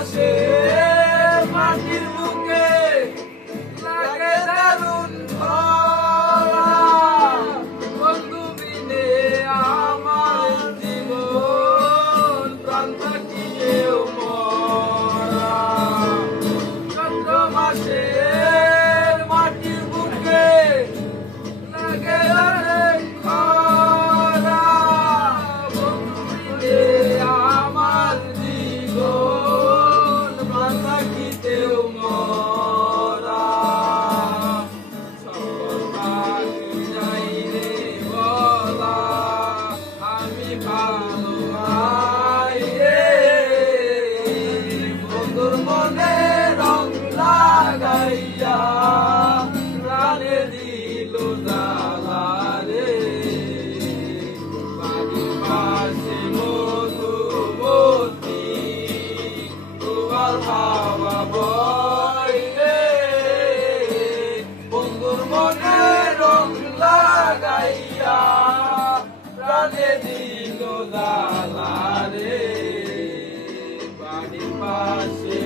পাশে মাটির বুকে লাগে দারুণ খরা, বন্ধু বিনে আমার জীবন প্রাণ থাকিলেও মরা। চৈত্র মাসে মাটির বুকে লাগে অনেক খরা, বন্ধু বিনে আমার জীবন প্রাণ থাকিতেও মরা। সকল পাখি যাই রে বলা, আমি ভালো ভাই রে, বন্ধুর মনে রং লাগাইয়া প্রাণে দিল জ্বালা রে। বাড়ির পাশে মধুমতি তোমার হাওয়া বয় রে, বন্ধুর মনে রং লাগাইয়া প্রাণে দিল জ্বালা রে। বাড়ির পাশে